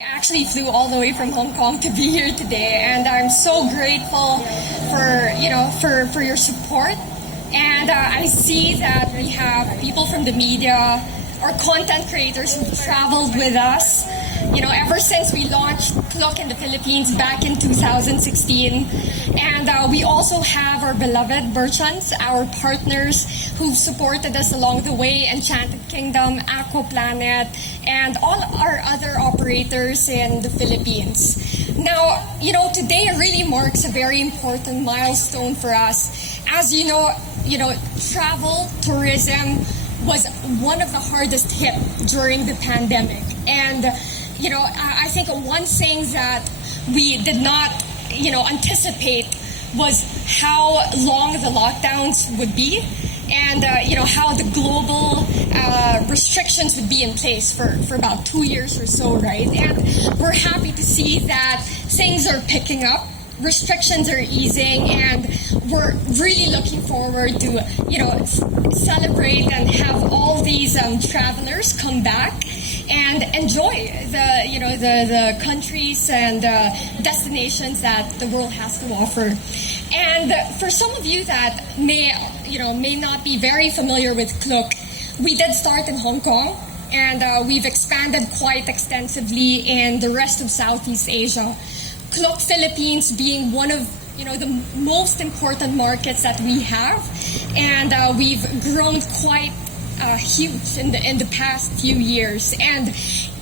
Actually flew all the way from Hong Kong to be here today, and I'm so grateful for your support. And I see that we have people from the media or content creators who traveled with us, ever since we launched Klook in the Philippines back in 2016. And we also have our beloved merchants, our partners who've supported us along the way, Enchanted Kingdom, Aqua Planet, and all our other operators in the Philippines. Now, today really marks a very important milestone for us. As travel, tourism was one of the hardest hit during the pandemic. And, I think one thing that we did not, anticipate was how long the lockdowns would be, and how the global restrictions would be in place for about 2 years or so, right? And we're happy to see that things are picking up, restrictions are easing, and we're really looking forward to celebrate and have all these travelers come back and enjoy the countries and destinations that the world has to offer. And for some of you that may not be very familiar with Klook, we did start in Hong Kong, and we've expanded quite extensively in the rest of Southeast Asia. Klook Philippines being one of the most important markets that we have, and we've grown quite huge in the past few years. And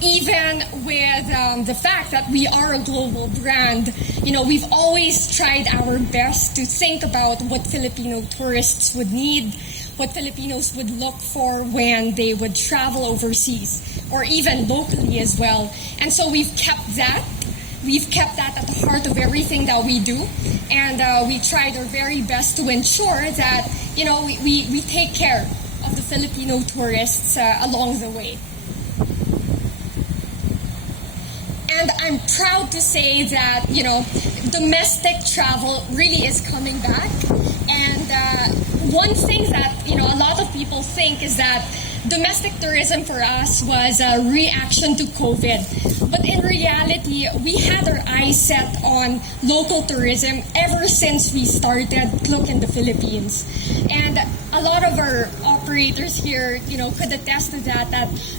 even with the fact that we are a global brand, we've always tried our best to think about what Filipino tourists would need, what Filipinos would look for when they would travel overseas, or even locally as well. And so we've kept that at the heart of everything that we do, and we tried our very best to ensure that we take care of the Filipino tourists along the way. And I'm proud to say that domestic travel really is coming back. And one thing that a lot of people think is that domestic tourism for us was a reaction to COVID. But in reality, we had our eyes set on local tourism ever since we started Klook in the Philippines. And a lot of our operators here, could attest to that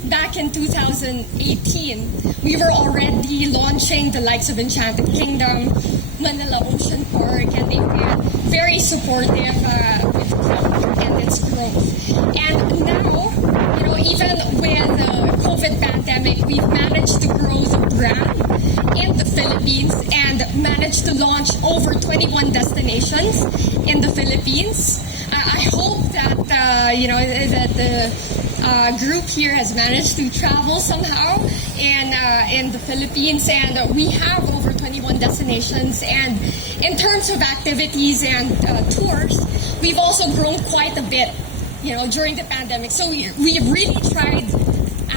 back in 2018, we were already launching the likes of Enchanted Kingdom, Manila Ocean Park, and they've been very supportive with Klook and its growth. And now, even with the COVID pandemic, we've managed to grow the brand in the Philippines and managed to launch over 21 destinations in the Philippines. I hope that that the group here has managed to travel somehow in the Philippines, and we have over 21 destinations. And in terms of activities and tours, we've also grown quite a bit during the pandemic. So we really tried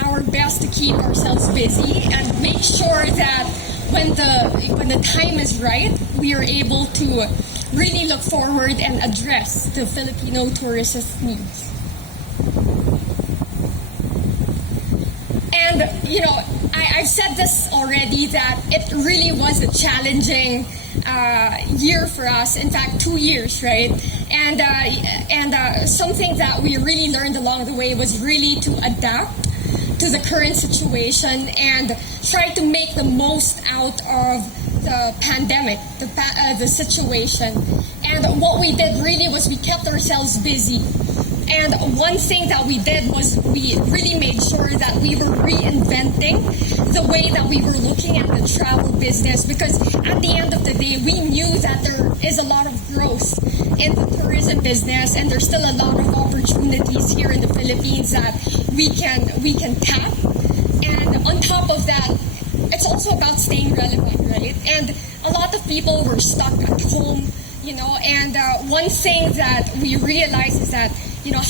our best to keep ourselves busy and make sure that when the time is right, we are able to really look forward and address the Filipino tourists' needs. And I've said this already, that it really was a challenging year for us. In fact, 2 years, right? And something that we really learned along the way was really to adapt to the current situation and try to make the most out of the pandemic, the situation. And what we did really was we kept ourselves busy. And one thing that we did was we really made sure that we were reinventing the way that we were looking at the travel business, because at the end of the day, we knew that there is a lot of growth in the tourism business, and there's still a lot of opportunities here in the Philippines that we can tap. And on top of that, it's also about staying relevant, right? And a lot of people were stuck at home, and one thing that we realized is that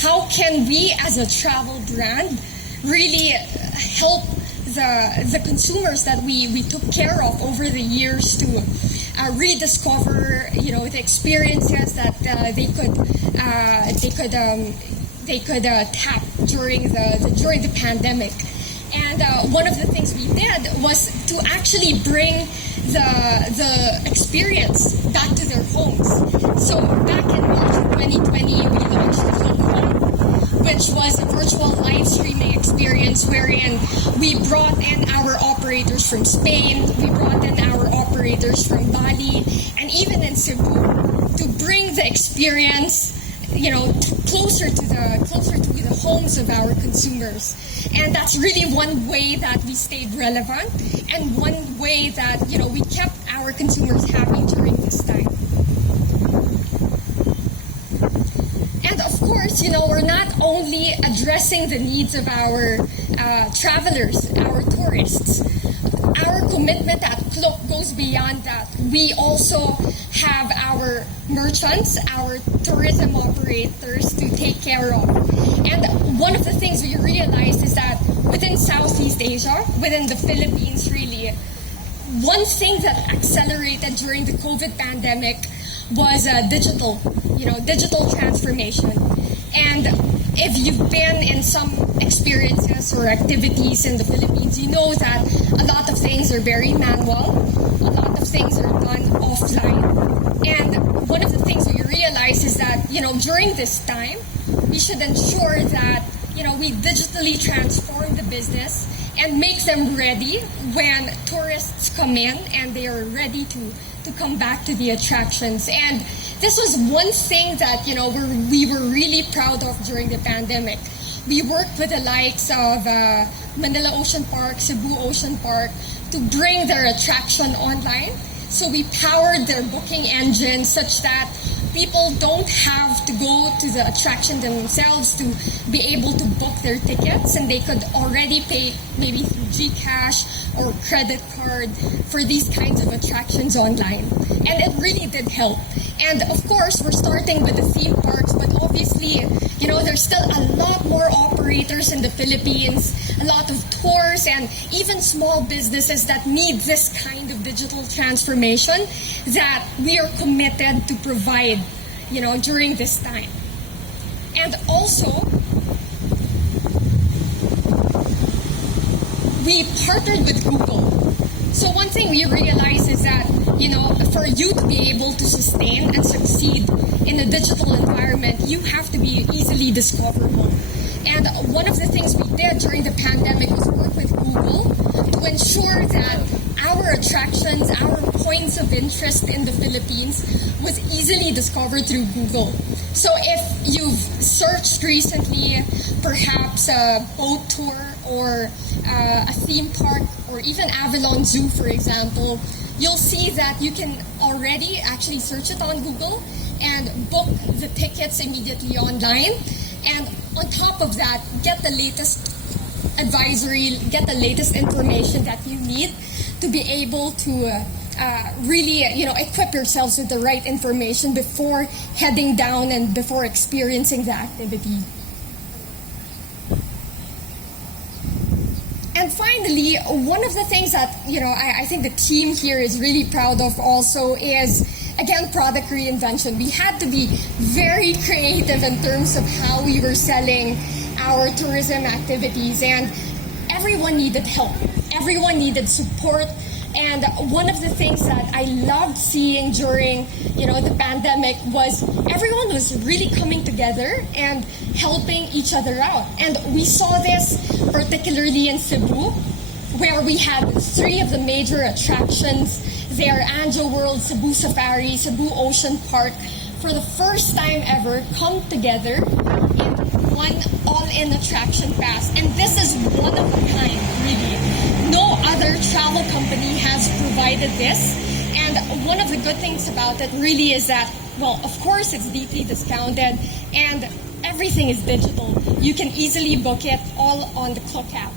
how can we as a travel brand really help the consumers that we took care of over the years to rediscover the experiences that they could tap during the pandemic. And And one of the things we did was to actually bring the experience back to their homes. So back in March of 2020, we launched Klook, which was a virtual live streaming experience wherein we brought in our operators from Spain, we brought in our operators from Bali, and even in Cebu to bring the experience, closer to the homes of our consumers. And that's really one way that we stayed relevant and one way that, we kept our consumers happy during this time. And of course, we're not only addressing the needs of our travelers, our tourists. Our commitment at Klook goes beyond that. We also have our merchants, our tourism operators to take care of. And one of the things we realized is that within Southeast Asia, within the Philippines really, one thing that accelerated during the COVID pandemic was digital transformation. And if you've been in some experiences or activities in the Philippines, you know that a lot of things are very manual, a lot of things are done offline. And one of the things we realize is that, during this time, we should ensure that, we digitally transform the business and make them ready when tourists come in and they are ready to come back to the attractions. And this was one thing that, we were really proud of during the pandemic. We worked with the likes of Manila Ocean Park, Cebu Ocean Park to bring their attraction online. So we powered their booking engine such that people don't have to go to the attraction themselves to be able to book their tickets, and they could already pay maybe through GCash or credit card for these kinds of attractions online. And it really did help. And of course, we're starting with the theme parks, but obviously, there's still a lot more operators in the Philippines, a lot of tours, and even small businesses that need this kind of digital transformation that we are committed to provide, during this time. And also, we partnered with Google. So one thing we realized is that, for you to be able to sustain and succeed in a digital environment, you have to be easily discoverable. And one of the things we did during the pandemic was work with Google to ensure that our attractions, our points of interest in the Philippines was easily discovered through Google. So if you've searched recently, perhaps a boat tour or a theme park or even Avalon Zoo, for example, you'll see that you can already actually search it on Google and book the tickets immediately online. And on top of that, get the latest advisory, get the latest information that you need to be able to really, equip yourselves with the right information before heading down and before experiencing the activity. And finally, one of the things that, I think the team here is really proud of also is, again, product reinvention. We had to be very creative in terms of how we were selling our tourism activities, and everyone needed help. Everyone needed support. And one of the things that I loved seeing during, the pandemic was everyone was really coming together and helping each other out. And we saw this particularly in Cebu, where we had 3 of the major attractions there: Anjo World, Cebu Safari, Cebu Ocean Park, for the first time ever come together in one all-in attraction pass. And this is one of a kind, really. No other travel company has provided this. And one of the good things about it really is that, well, of course it's deeply discounted and everything is digital. You can easily book it all on the Klook app.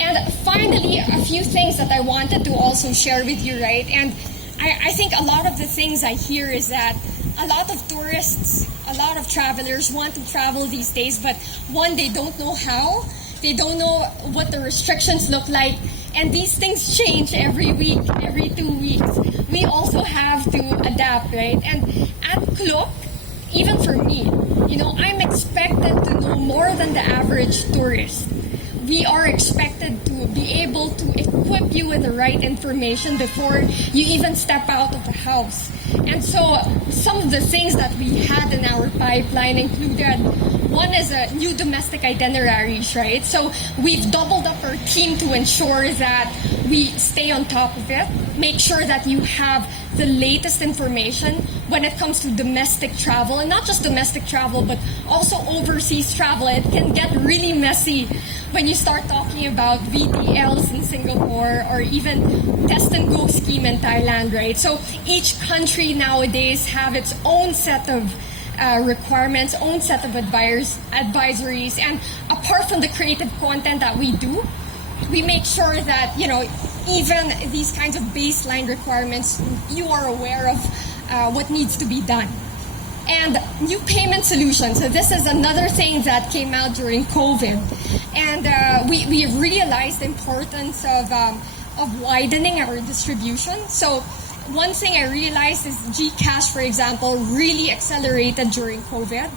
And finally, a few things that I wanted to also share with you, right? And I think a lot of the things I hear is that a lot of tourists, a lot of travelers want to travel these days, but one, they don't know how, they don't know what the restrictions look like, and these things change every week, every 2 weeks. We also have to adapt, right? And at Klook, even for me, I'm expected to know more than the average tourist. We are expected to be able to equip you with the right information before you even step out of the house. And so some of the things that we had in our pipeline included, one is new domestic itineraries, right? So we've doubled up our team to ensure that we stay on top of it, make sure that you have the latest information when it comes to domestic travel, and not just domestic travel, but also overseas travel. It can get really messy when you start talking about VTLs in Singapore or even test and go scheme in Thailand, right? So each country nowadays have its own set of requirements, own set of advisories, and apart from the creative content that we do, we make sure that, even these kinds of baseline requirements, you are aware of what needs to be done. And new payment solutions. So this is another thing that came out during COVID. And we realized the importance of widening our distribution. So one thing I realized is GCash, for example, really accelerated during COVID.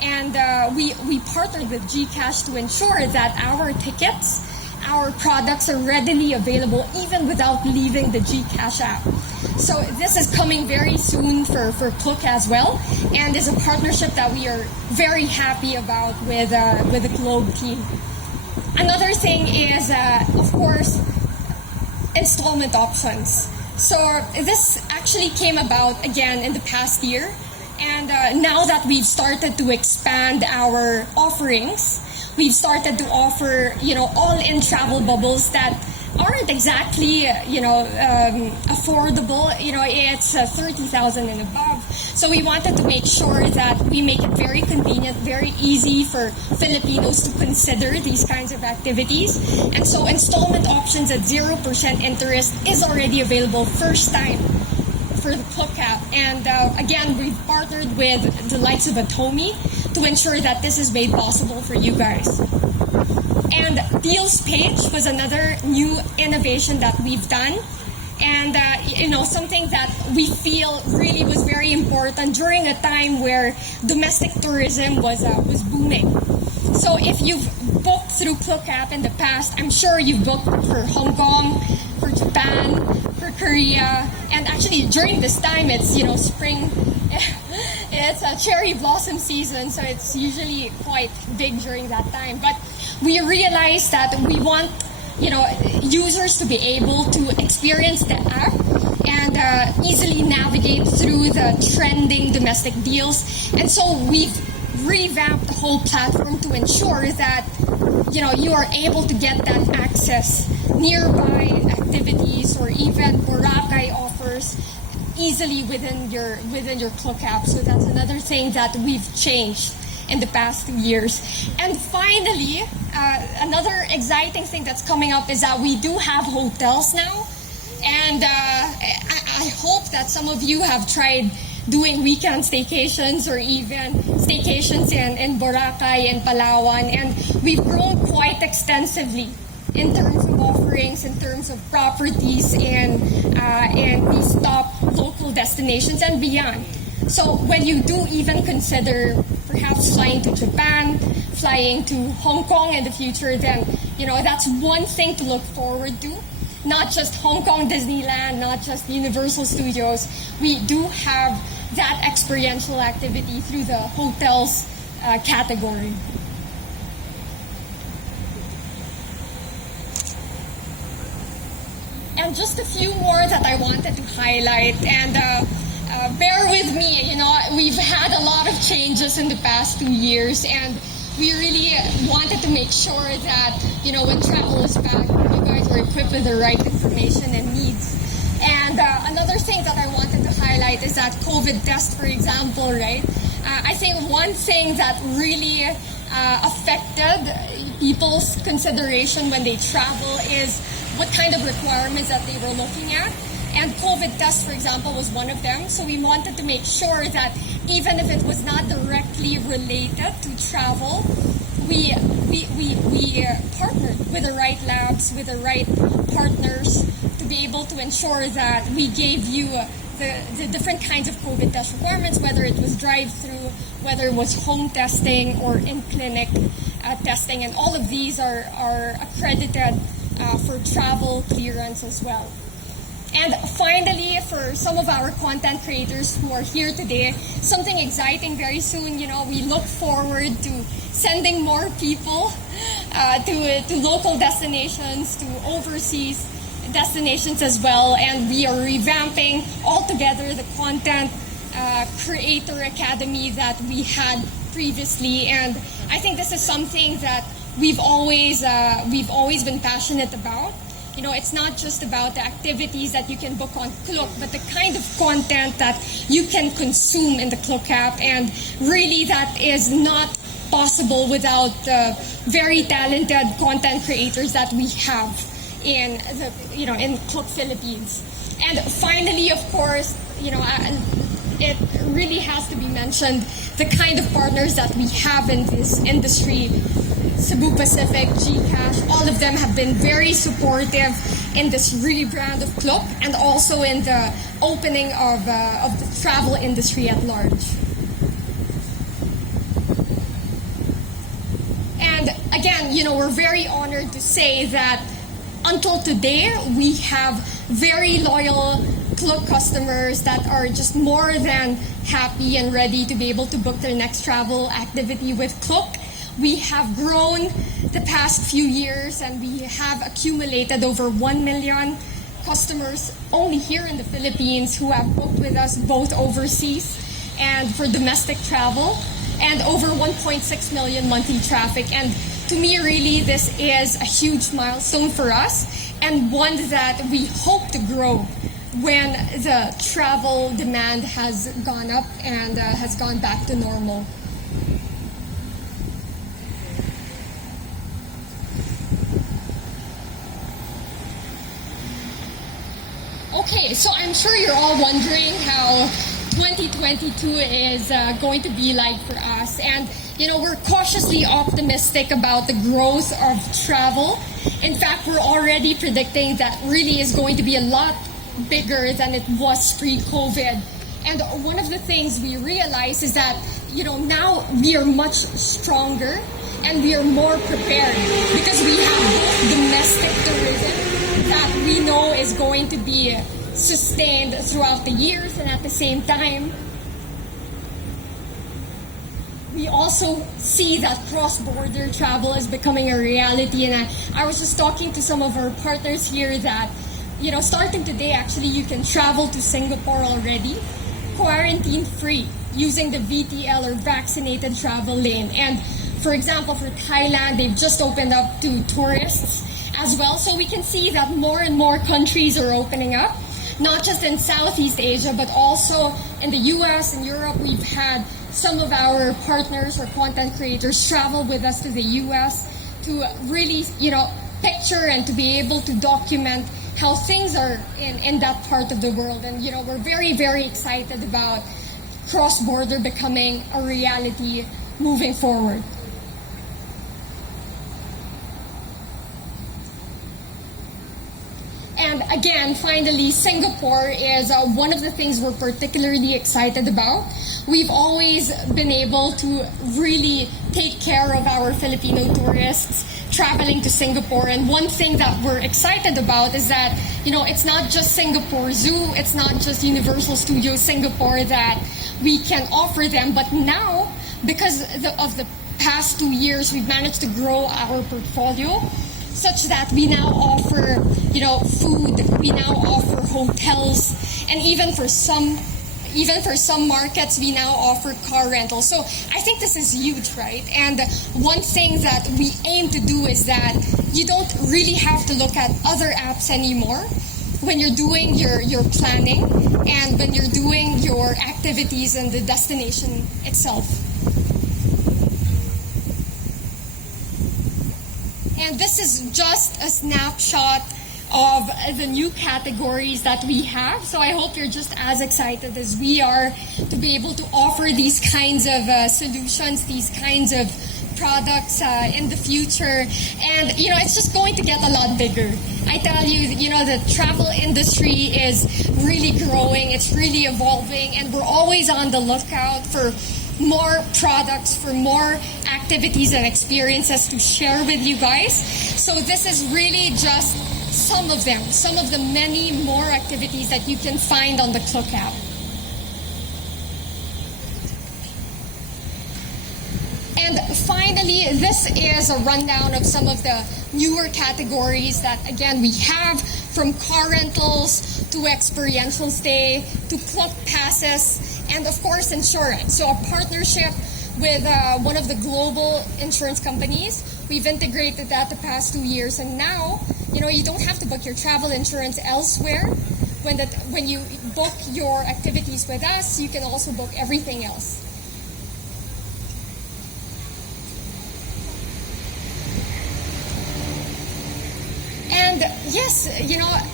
And we partnered with GCash to ensure that our tickets, our products are readily available even without leaving the GCash app. So this is coming very soon for Klook as well, and is a partnership that we are very happy about with the Globe team. Another thing is, of course, installment options. So this actually came about again in the past year, and now that we've started to expand our offerings, we've started to offer, all-in travel bubbles that aren't exactly, affordable. It's 30,000 and above. So we wanted to make sure that we make it very convenient, very easy for Filipinos to consider these kinds of activities. And so installment options at 0% interest is already available first time for the Klook app. And again, we've partnered with the likes of Atomi to ensure that this is made possible for you guys. And Deals Page was another new innovation that we've done. And, something that we feel really was very important during a time where domestic tourism was booming. So if you've booked through Klook app in the past, I'm sure you've booked for Hong Kong, for Japan, for Korea. And actually, during this time, it's, spring. It's a cherry blossom season, so it's usually quite big during that time. But we realized that we want, users to be able to experience the app and easily navigate through the trending domestic deals. And so we've revamped the whole platform to ensure that, you are able to get that access, nearby activities, or even Boracay offers easily within your Klook app. So that's another thing that we've changed in the past 2 years. And finally, another exciting thing that's coming up is that we do have hotels now. And I hope that some of you have tried doing weekend staycations or even staycations in Boracay and Palawan. And we've grown quite extensively in terms of offerings, in terms of properties in these top local destinations and beyond. So when you do even consider perhaps flying to Japan, flying to Hong Kong in the future, then, that's one thing to look forward to. Not just Hong Kong Disneyland, not just Universal Studios. We do have that experiential activity through the hotels category. And just a few more that I wanted to highlight, and bear with me, we've had a lot of changes in the past 2 years, and we really wanted to make sure that, when travel is back, you guys are equipped with the right information and needs. And another thing that I wanted to highlight is that COVID test, for example, right? I think one thing that really affected people's consideration when they travel is what kind of requirements that they were looking at. And COVID test, for example, was one of them. So we wanted to make sure that even if it was not directly related to travel, we partnered with the right labs, with the right partners to be able to ensure that we gave you the different kinds of COVID test requirements, whether it was drive-through, whether it was home testing or in-clinic testing, and all of these are accredited for travel clearance as well. And finally, for some of our content creators who are here today, something exciting very soon. We look forward to sending more people to local destinations, to overseas destinations as well. And we are revamping altogether the content creator academy that we had previously. And I think this is something that we've always been passionate about. It's not just about the activities that you can book on Klook, but the kind of content that you can consume in the Klook app. And really that is not possible without the very talented content creators that we have in Klook Philippines. And finally, of course, it really has to be mentioned, the kind of partners that we have in this industry. Cebu Pacific, GCash, all of them have been very supportive in this rebrand of Klook and also in the opening of the travel industry at large. And again, we're very honored to say that until today, we have very loyal Klook customers that are just more than happy and ready to be able to book their next travel activity with Klook. We have grown the past few years and we have accumulated over 1 million customers only here in the Philippines who have booked with us both overseas and for domestic travel, and over 1.6 million monthly traffic. And to me, really, this is a huge milestone for us and one that we hope to grow when the travel demand has gone up and has gone back to normal. Okay, so I'm sure you're all wondering how 2022 is going to be like for us. And, we're cautiously optimistic about the growth of travel. In fact, we're already predicting that really is going to be a lot bigger than it was pre-COVID. And one of the things we realize is that, now we are much stronger and we are more prepared because we have domestic tourism that we know is going to be sustained throughout the years, and at the same time, we also see that cross-border travel is becoming a reality. And I was just talking to some of our partners here that, starting today, actually, you can travel to Singapore already, quarantine-free, using the VTL or vaccinated travel lane. And for example, for Thailand, they've just opened up to tourists as well. So we can see that more and more countries are opening up, not just in Southeast Asia, but also in the US and Europe. We've had some of our partners or content creators travel with us to the US to really, picture and to be able to document how things are in that part of the world. And, we're very, very excited about cross-border becoming a reality moving forward. And again, finally, Singapore is one of the things we're particularly excited about. We've always been able to really take care of our Filipino tourists traveling to Singapore. And one thing that we're excited about is that, it's not just Singapore Zoo, it's not just Universal Studios Singapore that we can offer them, but now, because of the past 2 years, we've managed to grow our portfolio such that we now offer, food, we now offer hotels, and even for some markets, we now offer car rentals. So I think this is huge, right? And one thing that we aim to do is that you don't really have to look at other apps anymore when you're doing your planning and when you're doing your activities in the destination itself. And this is just a snapshot of the new categories that we have. So I hope you're just as excited as we are to be able to offer these kinds of solutions, these kinds of products in the future, and it's just going to get a lot bigger. I tell you, the travel industry is really growing, it's really evolving, and we're always on the lookout for more products, for more activities and experiences to share with you guys. So this is really just some of them, some of the many more activities that you can find on the Klook app. And finally, this is a rundown of some of the newer categories that, again, we have, from car rentals to experiential stay to Klook passes, and of course insurance. So a partnership with one of the global insurance companies. We've integrated that the past 2 years, and now you don't have to book your travel insurance elsewhere. When you book your activities with us, you can also book everything else. And yes,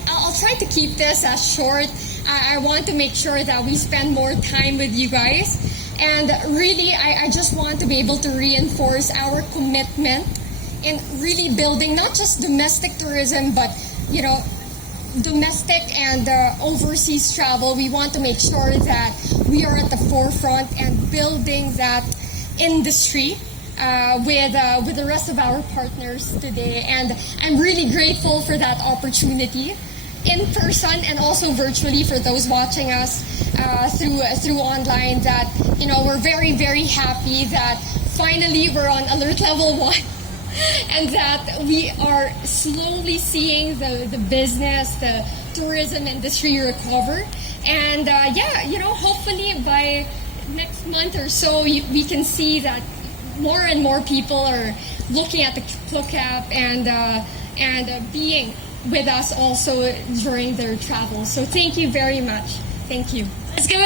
I'll try to keep this as short. I want to make sure that we spend more time with you guys. And really, I just want to be able to reinforce our commitment in really building not just domestic tourism, but, domestic and overseas travel. We want to make sure that we are at the forefront and building that industry with the rest of our partners today. And I'm really grateful for that opportunity, in person and also virtually, for those watching us through online, that we're very, very happy that finally we're on alert level 1 and that we are slowly seeing the business, the tourism industry recover. And hopefully by next month or so, we can see that more and more people are looking at the Klook app and being with us also during their travels. So thank you very much. Thank you. Let's give it